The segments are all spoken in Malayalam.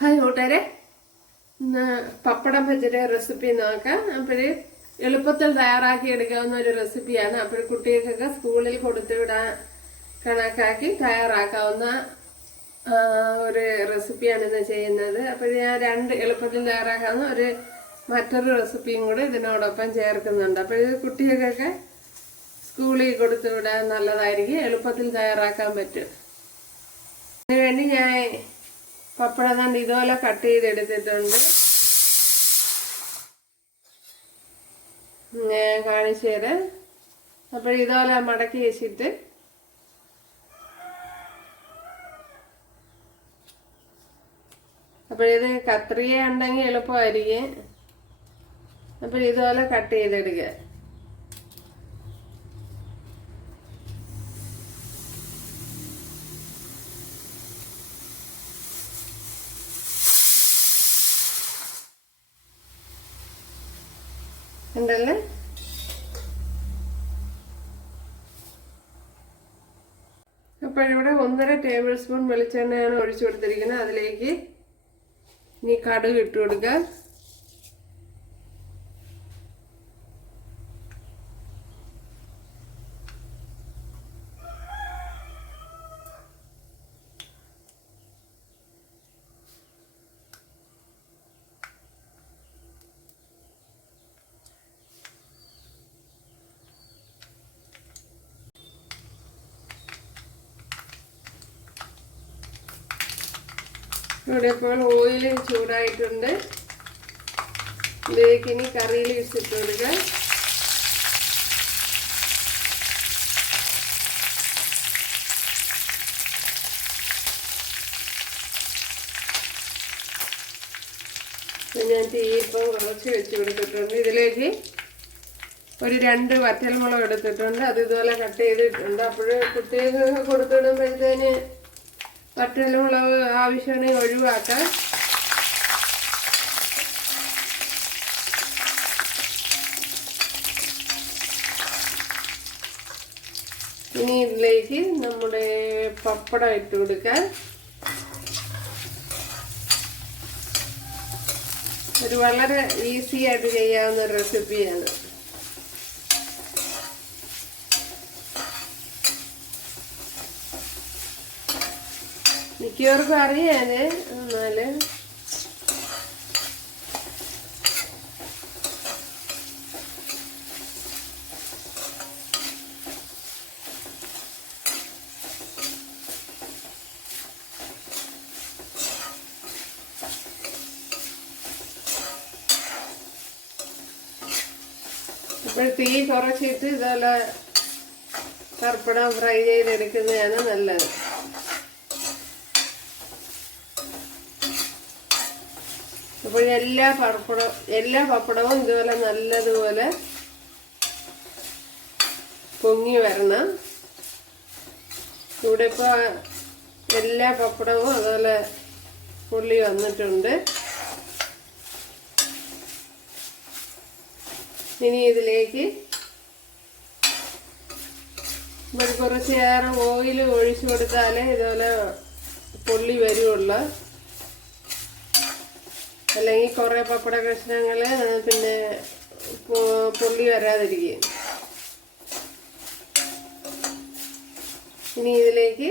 ഹായ് കൂട്ടുകാരെ, പപ്പടം വെച്ചിട്ട് റെസിപ്പി നോക്കാം. അപ്പോൾ എളുപ്പത്തിൽ തയ്യാറാക്കി എടുക്കാവുന്ന ഒരു റെസിപ്പിയാണ്. അപ്പോൾ കുട്ടികൾക്കൊക്കെ സ്കൂളിൽ കൊടുത്തുവിടാൻ കണക്കാക്കി തയ്യാറാക്കാവുന്ന ഒരു റെസിപ്പിയാണ് ഇന്ന് ചെയ്യുന്നത്. അപ്പോൾ ഞാൻ എളുപ്പത്തിൽ തയ്യാറാക്കാവുന്ന മറ്റൊരു റെസിപ്പിയും കൂടെ ഇതിനോടൊപ്പം ചേർക്കുന്നുണ്ട്. അപ്പോൾ ഇത് കുട്ടികൾക്കൊക്കെ സ്കൂളിൽ കൊടുത്തുവിടാൻ നല്ലതായിരിക്കും, എളുപ്പത്തിൽ തയ്യാറാക്കാൻ പറ്റും. അതിനുവേണ്ടി ഞാൻ പപ്പടം കണ്ട് ഇതുപോലെ കട്ട് ചെയ്തെടുത്തിട്ടുണ്ട്. ഞാൻ കാണിച്ചു തരാം. അപ്പോൾ ഇതുപോലെ മടക്കി വെച്ചിട്ട് അപ്പോൾ ഇത് കത്രിക ഉണ്ടെങ്കിൽ എളുപ്പമായിരിക്കും. അപ്പോൾ ഇതുപോലെ കട്ട് ചെയ്തെടുക്കുക. ഉണ്ടല്ലേ? അപ്പോഴിവിടെ 1.5 ടേബിൾ സ്പൂൺ വെളിച്ചെണ്ണയാണ് ഒഴിച്ചു കൊടുത്തിരിക്കുന്നത്. അതിലേക്ക് ഇനി കടുക് ഇട്ട് കൊടുക്കുക. ഇവിടെ ഇപ്പോൾ ഓയിൽ ചൂടായിട്ടുണ്ട്. ഇതിലേക്ക് ഇനി കറി ലീവ്സ് ഇട്ട് കൊടുക്കുക. ഞാൻ തീ ഇപ്പം കുറച്ച് വെച്ച് കൊടുത്തിട്ടുണ്ട്. ഇതിലേക്ക് ഒരു 2 വറ്റൽമുളക് എടുത്തിട്ടുണ്ട്. അത് ഇതുപോലെ കട്ട് ചെയ്തിട്ടുണ്ട്. അപ്പോൾ കുട്ടികൾക്ക് കൊടുത്തിടുമ്പോഴത്തേന് വറ്റൽമുളക് ആവശ്യമാണെങ്കിൽ ഒഴിവാക്കാം. ഇനി ഇതിലേക്ക് നമ്മുടെ പപ്പടം ഇട്ട് കൊടുക്കാം. ഒരു വളരെ ഈസി ആയിട്ട് ചെയ്യാവുന്ന റെസിപ്പിയാണ്. മിക്കവർക്കും അറിയാന്, എന്നാല് ഇപ്പോൾ തീ കുറച്ചിട്ട് ഇതുപോലെ പപ്പടം ഫ്രൈ ചെയ്തെടുക്കുന്നതാണ് നല്ലത്. അപ്പോൾ എല്ലാ പപ്പടവും ഇതുപോലെ നല്ലതുപോലെ പൊങ്ങി വരണം. ഇവിടെ ഇപ്പോൾ എല്ലാ പപ്പടവും അതുപോലെ പൊള്ളി വന്നിട്ടുണ്ട്. ഇനി ഇതിലേക്ക് കുറച്ചേറെ ഓയിൽ ഒഴിച്ചു കൊടുത്താലേ ഇതുപോലെ പൊള്ളി വരുള്ളൂ. അല്ലെങ്കിൽ കുറേ പപ്പട കഷ്ണങ്ങൾ പിന്നെ പൊള്ളി വരാതിരിക്കും. ഇനി ഇതിലേക്ക്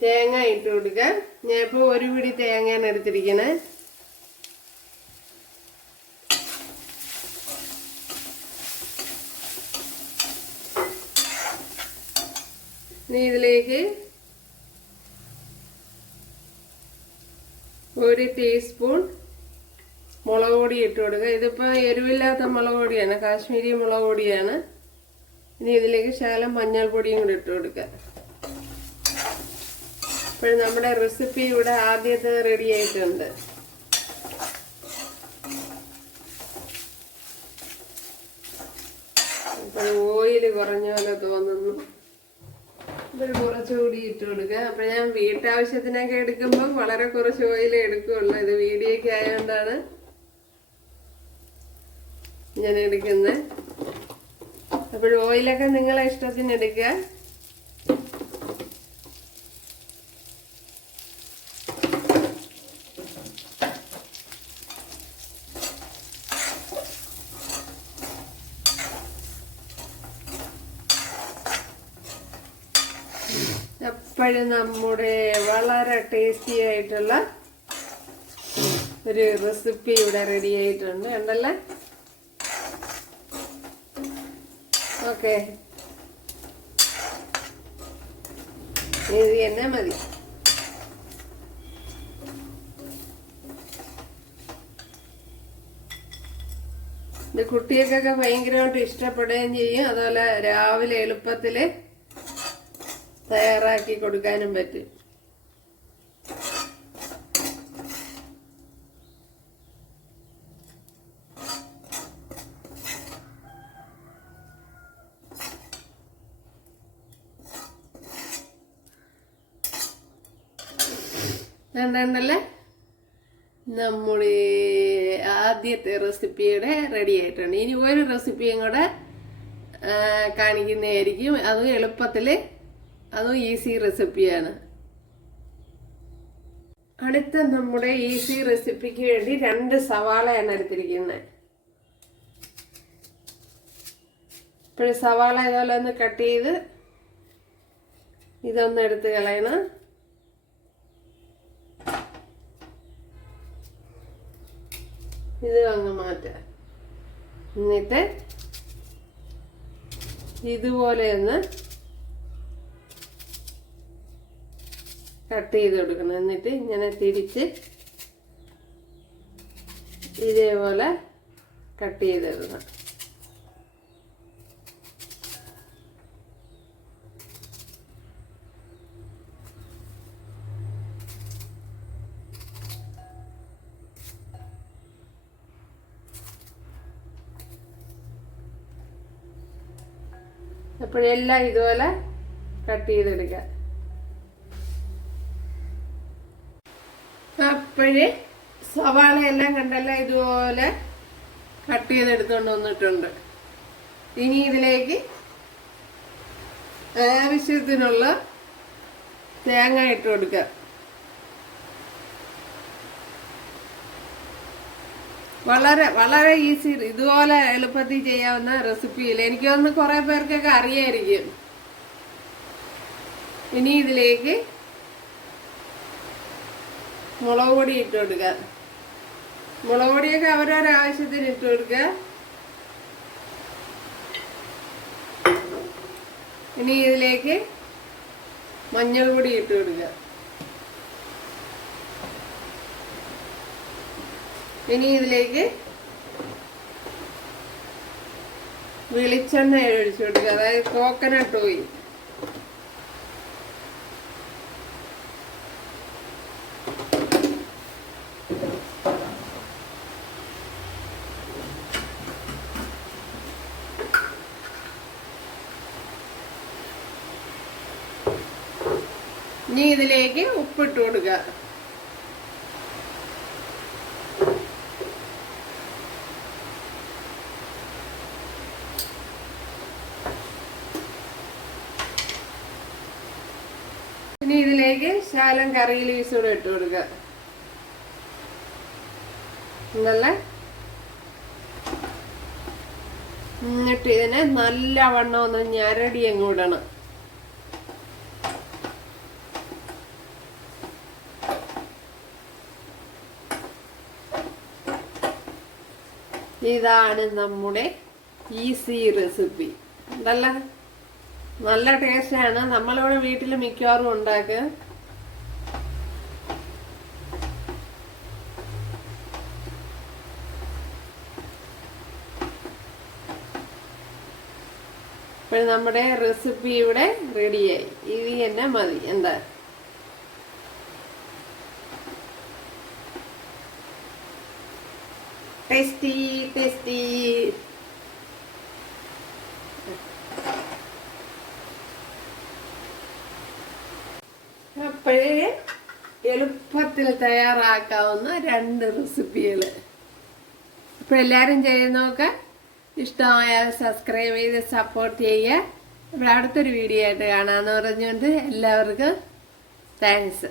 തേങ്ങ ഇട്ട് കൊടുക്കുക. ഞാൻ ഇപ്പോൾ 1 പിടി തേങ്ങയാണ് എടുത്തിരിക്കണേ. ഇനി ഇതിലേക്ക് 1 ടീസ്പൂൺ മുളക് പൊടി ഇട്ട് കൊടുക്കുക. ഇതിപ്പോൾ എരിവില്ലാത്ത മുളക് പൊടിയാണ്, കാശ്മീരി മുളക് പൊടിയാണ്. ഇനി ഇതിലേക്ക് ശകലം മഞ്ഞൾപ്പൊടിയും കൂടി ഇട്ട് കൊടുക്കുക. അപ്പോൾ നമ്മുടെ റെസിപ്പി ഇവിടെ ആദ്യത്തെ റെഡി ആയിട്ടുണ്ട്. അപ്പോൾ ഓയിൽ കുറഞ്ഞ പോലെ തോന്നുന്നു. ഇത് കുറച്ചുകൂടി ഇട്ട് കൊടുക്കുക. അപ്പോൾ ഞാൻ വീട്ടാവശ്യത്തിനൊക്കെ എടുക്കുമ്പോൾ വളരെ കുറച്ച് ഓയിലേ എടുക്കുകയുള്ളൂ. ഇത് വീഡിയോയ്ക്ക് ആയതുകൊണ്ടാണ് ഞാൻ എടുക്കുന്നത്. അപ്പോൾ ഓയിലൊക്കെ നിങ്ങളെ ഇഷ്ടത്തിന് എടുക്കുക. അപ്പോഴും നമ്മുടെ വളരെ ടേസ്റ്റി ആയിട്ടുള്ള ഒരു റെസിപ്പി ഇവിടെ റെഡി ആയിട്ടുണ്ട്, കണ്ടല്ലേ. ഓക്കെ, ഇത് തന്നെ മതി. ഇത് കുട്ടികൾക്കൊക്കെ ഭയങ്കരമായിട്ട് ഇഷ്ടപ്പെടുകയും ചെയ്യും. അതുപോലെ രാവിലെ എളുപ്പത്തിൽ തയ്യാറാക്കി കൊടുക്കാനും പറ്റും. കണ്ടല്ലേ, നമ്മുടെ ആദ്യത്തെ റെസിപ്പിയുടെ റെഡി ആയിട്ടുണ്ട്. ഇനി ഒരു റെസിപ്പിയും കൂടെ കാണിക്കുന്നതായിരിക്കും. അതും എളുപ്പത്തിൽ, അതും ഈസി റെസിപ്പിയാണ്. അടുത്ത നമ്മുടെ ഈസി റെസിപ്പിക്ക് വേണ്ടി 2 സവാളയാണ് എടുത്തിരിക്കുന്നത്. ഇപ്പോഴും സവാള ഇതുപോലെ ഒന്ന് കട്ട് ചെയ്ത് ഇതൊന്ന് എടുത്ത് കളയണം. ഇത് അങ്ങ് മാറ്റാം. എന്നിട്ട് ഇതുപോലെ ഒന്ന് കട്ട് ചെയ്ത് കൊടുക്കണം. എന്നിട്ട് ഇങ്ങനെ തിരിച്ച് ഇതേപോലെ കട്ട് ചെയ്തിടണം. അപ്പോഴെല്ലാം ഇതുപോലെ കട്ട് ചെയ്തെടുക്കുക. അപ്പോഴേ സവാള എല്ലാം കണ്ടല്ല ഇതുപോലെ കട്ട് ചെയ്തെടുത്തോണ്ട് വന്നിട്ടുണ്ട്. ഇനി ഇതിലേക്ക് ആവശ്യത്തിനുള്ള തേങ്ങ ഇട്ട് കൊടുക്കുക. വളരെ വളരെ ഈസി, ഇതുപോലെ എളുപ്പത്തിൽ ചെയ്യാവുന്ന റെസിപ്പിയില്ല. എനിക്ക് തോന്നുന്നു കുറെ പേർക്കൊക്കെ അറിയായിരിക്കും. ഇനി ഇതിലേക്ക് മുളക് പൊടി ഇട്ട് കൊടുക്കുക. മുളക് പൊടിയൊക്കെ അവരവരുടെ ആവശ്യത്തിന് ഇട്ട് കൊടുക്കുക. ഇനി ഇതിലേക്ക് മഞ്ഞൾ പൊടി ഇട്ട് കൊടുക്കുക. ഇനി ഇതിലേക്ക് വെളിച്ചെണ്ണ ഒഴിച്ചു കൊടുക്കുക, അതായത് കോക്കനട്ട് ഓയിൽ. ഇനി ഇതിലേക്ക് ഉപ്പിട്ട് കൊടുക്കുക. ഇനി ഇതിലേക്ക് ശകലം കറി ലീവ്സ് കൂടെ ഇട്ട് കൊടുക്കുക. നല്ല എന്നിട്ട് ഇതിനെ നല്ലവണ്ണം ഒന്ന് ഞരടി അങ്ങ് ഇടണം. ഇതാണ് നമ്മുടെ ഈസി റെസിപ്പി. ഉണ്ടല്ലോ, നല്ല ടേസ്റ്റാണ്. നമ്മളിവിടെ വീട്ടിൽ മിക്കവാറും ഉണ്ടാക്കുക. ഇപ്പോൾ നമ്മുടെ റെസിപ്പി ഇവിടെ റെഡിയായി. ഇത് തന്നെ മതി. എന്താ ടേസ്റ്റി ടേസ്റ്റി. അപ്പോഴേ എളുപ്പത്തിൽ തയ്യാറാക്കാവുന്ന 2 റെസിപ്പികൾ. അപ്പോൾ എല്ലാവരും ചെയ്ത് നോക്കുക. ഇഷ്ടമായാൽ സബ്സ്ക്രൈബ് ചെയ്ത് സപ്പോർട്ട് ചെയ്യുക. അപ്പോൾ അടുത്തൊരു വീഡിയോ ആയിട്ട് കാണാമെന്ന് പറഞ്ഞുകൊണ്ട് എല്ലാവർക്കും താങ്ക്സ്.